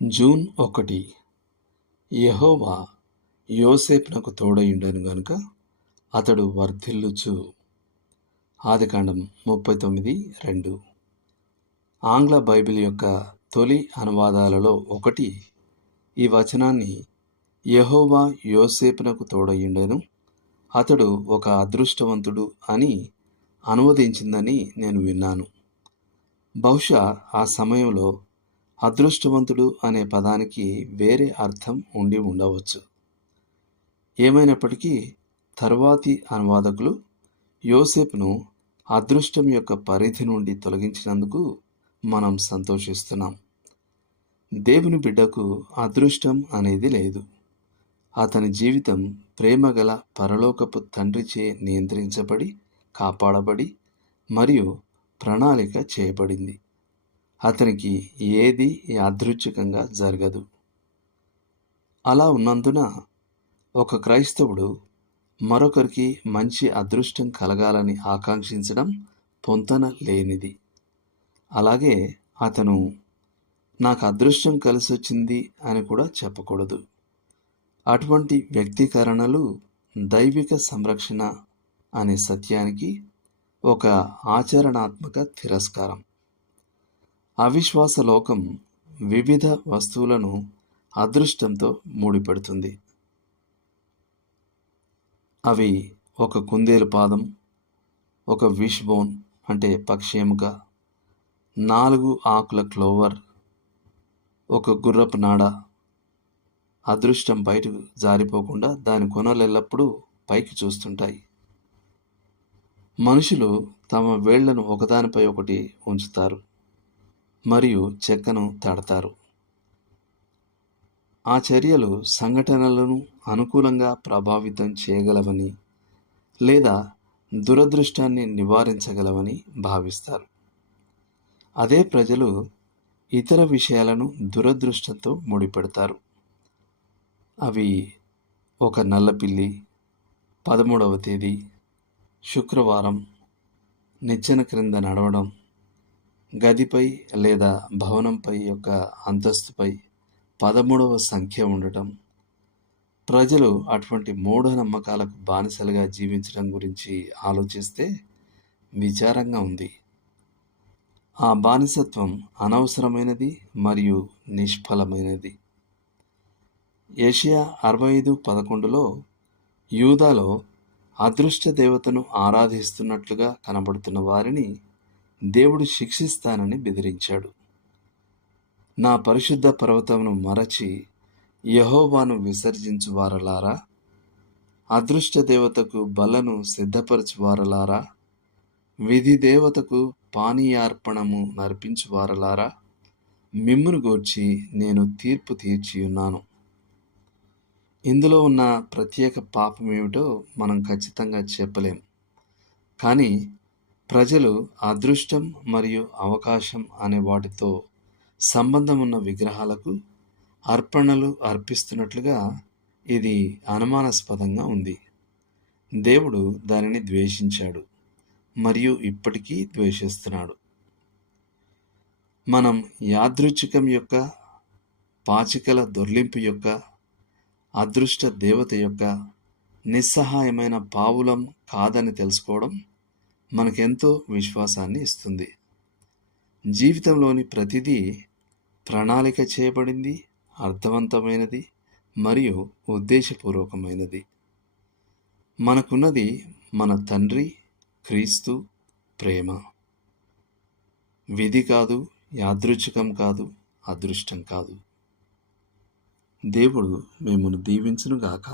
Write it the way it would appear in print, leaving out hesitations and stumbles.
June 1. యెహోవా యోసేపునకు తోడయుండెను గనుక అతడు వర్ధిల్లుచు. ఆదికాండం 39:2. ఆంగ్ల బైబిల్ యొక్క తొలి అనువాదాలలో ఒకటి ఈ వచనాన్ని యెహోవా యోసేపునకు తోడయుండెను, అతడు ఒక అదృష్టవంతుడు అని అనువదించిందని నేను విన్నాను. బహుశా ఆ సమయంలో అదృష్టవంతుడు అనే పదానికి వేరే అర్థం ఉండి ఉండవచ్చు. ఏమైనప్పటికీ తరువాతి అనువాదకులు యోసేపును అదృష్టం యొక్క పరిధి నుండి తొలగించినందుకు మనం సంతోషిస్తున్నాం. దేవుని బిడ్డకు అదృష్టం అనేది లేదు. అతని జీవితం ప్రేమగల పరలోకపు తండ్రిచే నియంత్రించబడి, కాపాడబడి మరియు ప్రణాళిక చేయబడింది. అతనికి ఏది యాదృచ్ఛికంగా జరగదు. అలా ఉన్నందున ఒక క్రైస్తవుడు మరొకరికి మంచి అదృష్టం కలగాలని ఆకాంక్షించడం పొంతన లేనిది. అలాగే అతను నాకు అదృష్టం కలిసొచ్చింది అని కూడా చెప్పకూడదు. అటువంటి వ్యక్తీకరణలు దైవిక సంరక్షణ అనే సత్యానికి ఒక ఆచరణాత్మక తిరస్కారం. అవిశ్వాస లోకం వివిధ వస్తువులను అదృష్టంతో ముడిపెడుతుంది. అవి ఒక కుందేలు పాదం, ఒక విష్ బోన్ అంటే పక్షి ఎముక, 4 ఆకుల క్లోవర్, ఒక గుర్రపు నాడ. అదృష్టం బయటకు జారిపోకుండా దాని కొనలు ఎల్లప్పుడూ పైకి చూస్తుంటాయి. మనుషులు తమ వేళ్లను ఒకదానిపై ఒకటి ఉంచుతారు మరియు చెక్కను తడతారు. ఆ చర్యలు సంఘటనలను అనుకూలంగా ప్రభావితం చేయగలవని లేదా దురదృష్టాన్ని నివారించగలవని భావిస్తారు. అదే ప్రజలు ఇతర విషయాలను దురదృష్టంతో ముడిపెడతారు. అవి ఒక నల్లపిల్లి, 13వ తేదీ, శుక్రవారం, నిచ్చెన క్రింద నడవడం, గదిపై లేదా భవనంపై యొక్క అంతస్తుపై 13వ సంఖ్య ఉండటం. ప్రజలు అటువంటి మూఢనమ్మకాలకు బానిసలుగా జీవించడం గురించి ఆలోచిస్తే విచారంగా ఉంది. ఆ బానిసత్వం అనవసరమైనది మరియు నిష్ఫలమైనది. యెషయా 65:11లో యూదాలో అదృష్ట దేవతను ఆరాధిస్తున్నట్లుగా కనబడుతున్న వారిని దేవుడు శిక్షిస్తానని బెదిరించాడు. నా పరిశుద్ధ పర్వతమును మరచి యెహోవాను విసర్జించు వారలారా, అదృష్ట దేవతకు బలను సిద్ధపరచు వారలారా, విధి దేవతకు పానీయార్పణము నర్పించు వారలారా, మిమ్మును గూర్చి నేను తీర్పు తీర్చియున్నాను. ఇందులో ఉన్న ప్రత్యేక పాపం ఏమిటో మనం ఖచ్చితంగా చెప్పలేం. కానీ ప్రజలు అదృష్టం మరియు అవకాశం అనే వాటితో సంబంధం ఉన్న విగ్రహాలకు అర్పణలు అర్పిస్తున్నట్లుగా ఇది అనుమానాస్పదంగా ఉంది. దేవుడు దానిని ద్వేషించాడు మరియు ఇప్పటికీ ద్వేషిస్తున్నాడు. మనం యాదృచ్ఛికం యొక్క, పాచికల దొర్లింపు యొక్క, అదృష్ట దేవత యొక్క నిస్సహాయమైన పావులం కాదని తెలుసుకోవడం మనకెంతో విశ్వాసాన్ని ఇస్తుంది. జీవితంలోని ప్రతిదీ ప్రణాళిక చేయబడింది, అర్థవంతమైనది మరియు ఉద్దేశపూర్వకమైనది. మనకున్నది మన తండ్రి క్రీస్తు ప్రేమ. విధి కాదు, యాదృచ్ఛికం కాదు, అదృష్టం కాదు. దేవుడు మిమ్మును దీవించునుగాక.